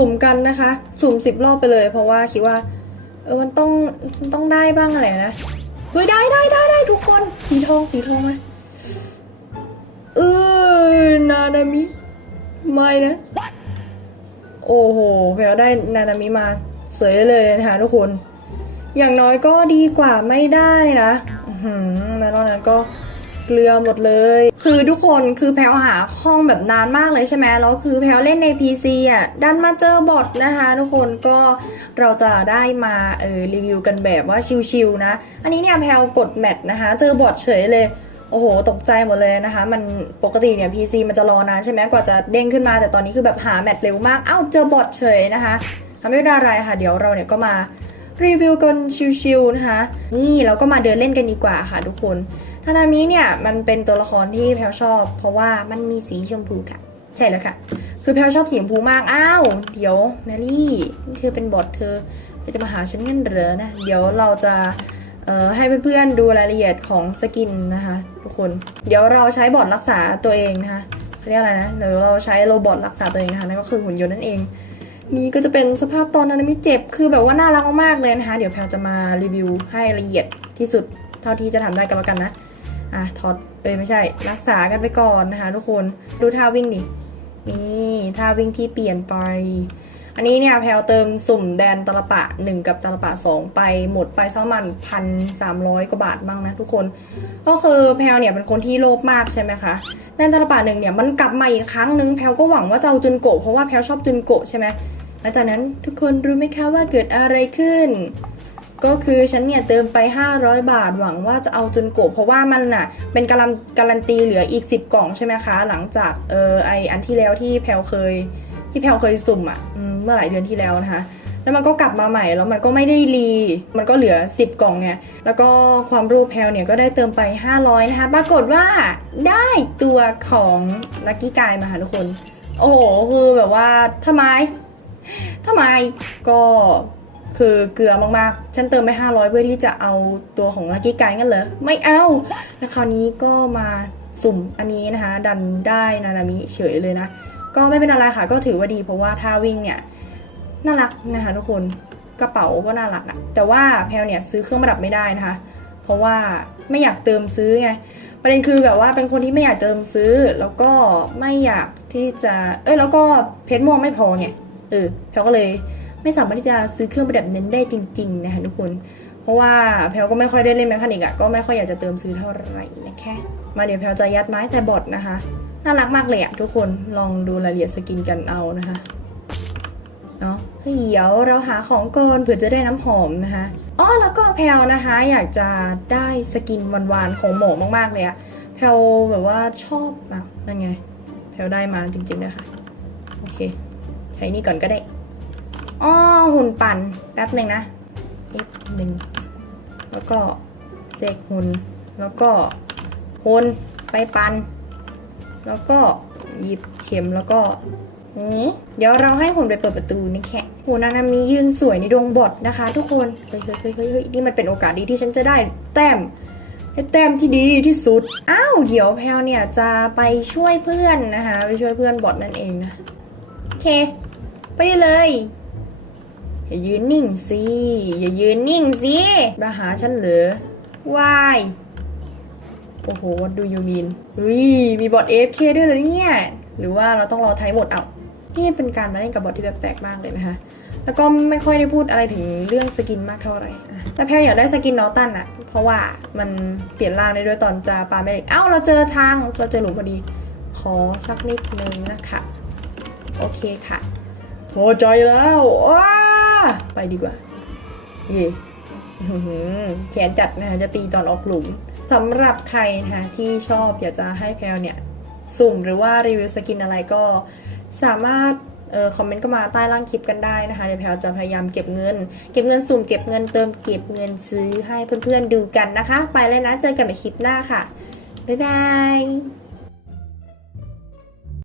สุ่มกันนะคะ สุ่มสิบรอบไปเลย เพราะว่าคิดว่า เออมันต้องมันต้องได้บ้างอะไรนะเฮ้ยได้ได้ได้ได้ทุกคนสีทองสีทองมาเออนานามิไม่นะ โอ้โหแพลได้นานามิมาเสยเลยนะคะทุกคน อย่างน้อยก็ดีกว่าไม่ได้นะแล้วนอกนั้นก็เกลือหมดเลย คือทุกคนคือแพลวหาห้องแบบนานมากเลยใช่ไหมแล้วคือแพลวเล่นใน PC อะดันมาเจอบอทนะคะทุกคนก็เราจะได้มาเออรีวิวกันแบบว่าชิวๆนะ อันนี้เนี่ยแพลวกดแมทนะคะ เจอบอทเฉยเลยโอ้โห ตกใจหมดเลยนะคะ มันปกติเนี่ย PC มันจะรอนานใช่ไหมกว่าจะเด้งขึ้นมา แต่ตอนนี้คือแบบหาแมทเร็วมากเอ้าเจอบอทเฉยนะคะทำไม่ได้อะไรค่ะ เดี๋ยวเราเนี่ยก็มารีวิวกันชิวๆนะคะ นี่เราก็มาเดินเล่นกันดีกว่าค่ะทุกคน ทานามิเนี่ยมันเป็นตัวละครที่แพลชอบ เพราะว่ามันมีสีชมพูค่ะ ใช่แล้วค่ะ คือแพลชอบสีชมพูมากอ้าวเดี๋ยวแมรี่เธอเป็นบอทเธอเธอจะมาหาฉันงั้นเหรอนะเดี๋ยวเราจะให้เพื่อนๆดูรายละเอียดของสกินนะคะทุกคน เดี๋ยวเราใช้บอทรักษาตัวเองนะคะเรียกอะไรนะเดี๋ยวเราใช้โรบอทรักษาตัวเองนะคะนั่นก็คือหุ่นยนต์นั่นเอง นี่ก็จะเป็นสภาพตอนนั้นไม่เจ็บคือแบบว่าน่ารักมากๆเลยนะคะ เดี๋ยวแพลจะมารีวิวให้ละเอียดที่สุดเท่าที่จะทำได้กันแล้วกันนะ อะถอดเอ้ยไม่ใช่ รักษากันไปก่อนนะคะทุกคนดูท่าวิ่งดินี่ท่าวิ่งที่เปลี่ยนไป อันนี้เนี่ยแพลวเติมสุ่มแดนตลปะ 1 กับตลปะ 2 ไปหมดไปสักมันพันสามร้อยกว่าบาทบ้างนะทุกคน ก็คือแพลวเนี่ยเป็นคนที่โลภมากใช่ไหมคะแดนตลปะหนึ่งเนี่ยมันกลับมาอีกครั้งนึงแพลวก็หวังว่าจะเอาจุนโกะเพราะว่าแพลวชอบจุนโกะใช่ไหมหลังจากนั้นทุกคนรู้ไหมคะว่าเกิดอะไรขึ้น ก็คือฉันเนี่ยเติมไป 500 บาทหวังว่าจะเอาจนโกะเพราะว่ามันน่ะเป็นการันการันตีเหลืออีก 10 กล่องใช่ไหมคะ หลังจากเออไออันที่แล้วที่แพลเคยที่แพลเคยสุ่มอะอืมเมื่อหลายเดือนที่แล้วนะคะแล้วมันก็กลับมาใหม่แล้วมันก็ไม่ได้รี มันก็เหลือ 10 กล่องไง แล้วก็ความรูปแพลเนี่ยก็ได้เติมไป 500 นะคะ ปรากฏว่าได้ตัวของลักกี้กายมาค่ะทุกคน โอ้โห คือแบบว่าทำไมทำไมก็ คือเกลือมากๆ ฉันเติมไป 500 เพื่อที่จะเอาตัวของลักกี้กายงั้นเหรอ ไม่เอา แล้วคราวนี้ก็มาสุ่มอันนี้นะคะ ดันได้นานามิเฉยเลยนะ ก็ไม่เป็นอะไรค่ะ ก็ถือว่าดีเพราะว่าท่าวิ่งเนี่ย น่ารักนะคะทุกคน กระเป๋าก็น่ารักอะแต่ว่าแพลเนี่ยซื้อเครื่องประดับไม่ได้นะคะ เพราะว่าไม่อยากเติมซื้อไง ประเด็นคือแบบว่าเป็นคนที่ไม่อยากเติมซื้อ แล้วก็ไม่อยากที่จะ เอ้ย แล้วก็เพชรม่วงไม่พอไง เออแพลก็เลย ไม่สามารถที่จะซื้อเครื่องประดับเน้นได้จริง ๆ นะคะทุกคน เพราะว่าแพลวก็ไม่ค่อยได้เล่นแมคานิกอะก็ไม่ค่อยอยากจะเติมซื้อเท่าไหร่นะคะมาเดี๋ยวแพลวจะยัดไม้แต่บอทนะคะน่ารักมากเลยอะทุกคนลองดูรายละเอียดสกินกันเอานะคะเนาะเดี๋ยวเราหาของก่อนเผื่อจะได้น้ำหอมนะคะอ๋อแล้วก็แพลวนะคะ อยากจะได้สกินหวานๆของหมอมากๆเลยอะแพลวแบบว่าชอบนะนั่นไงแพลวได้มาจริงๆนะคะโอเค ใช้นี่ก่อนก็ได้ อ๋อหุ่นปั่นแป๊บหนึ่งนะ F หนึ่งแล้วก็เจกหุ่นแล้วก็หุ่นไปปั่นแล้วก็หยิบเข็มแล้วก็นี้เดี๋ยวเราให้หุ่นไปเปิดประตูนี่แค่หุ่นนานามียืนสวยในดงบอทนะคะ ทุกคนเฮ้ยเฮ้ยเฮ้ยเฮ้ยเฮ้ยนี่มันเป็นโอกาสดีที่ฉันจะได้แต้มได้แต้มที่ดีที่สุด อ้าวเดี๋ยวแพลเนี่ยจะไปช่วยเพื่อนนะคะ ไปช่วยเพื่อนบอทนั่นเองนะโอเค ไปได้เลย อย่ายืนนิ่งสิ อย่ายืนนิ่งสิมาหาฉันเหรอวายโอ้โห what do you mean เฮ้ยมีบอท AFK ด้วยเหรอเนี่ย หรือว่าเราต้องรอไทยหมดเอานี่เป็นการมาเล่นกับบอทที่แบบแปลกมากเลยนะคะ แล้วก็ไม่ค่อยได้พูดอะไรถึงเรื่องสกินมากเท่าไหร่แต่แพลอยากได้สกินนอตันอะเพราะว่ามันเปลี่ยนร่างได้ด้วยตอนจะปาแม่เหล็กเอ้าเราเจอทางเราเจอหลุมพอดี ขอสักนิดนึงนะคะ โอเคค่ะพอใจแล้วว้า ไปดีกว่าเย่แขนจัดนะคะจะตีตอนออกหลุมสำหรับใครนะคะที่ชอบอยากจะให้แพลวเนี่ย สุ่มหรือว่ารีวิวสกินอะไรก็สามารถเออคอมเมนต์ก็มาใต้ล่างคลิปกันได้นะคะเดี๋ยวแพลวจะพยายามเก็บเงิน เก็บเงินสุ่มเก็บเงินเติมเก็บเงินซื้อให้เพื่อนๆดูกันนะคะ ไปเลยนะเจอกันใหม่คลิปหน้าค่ะ บ๊ายบาย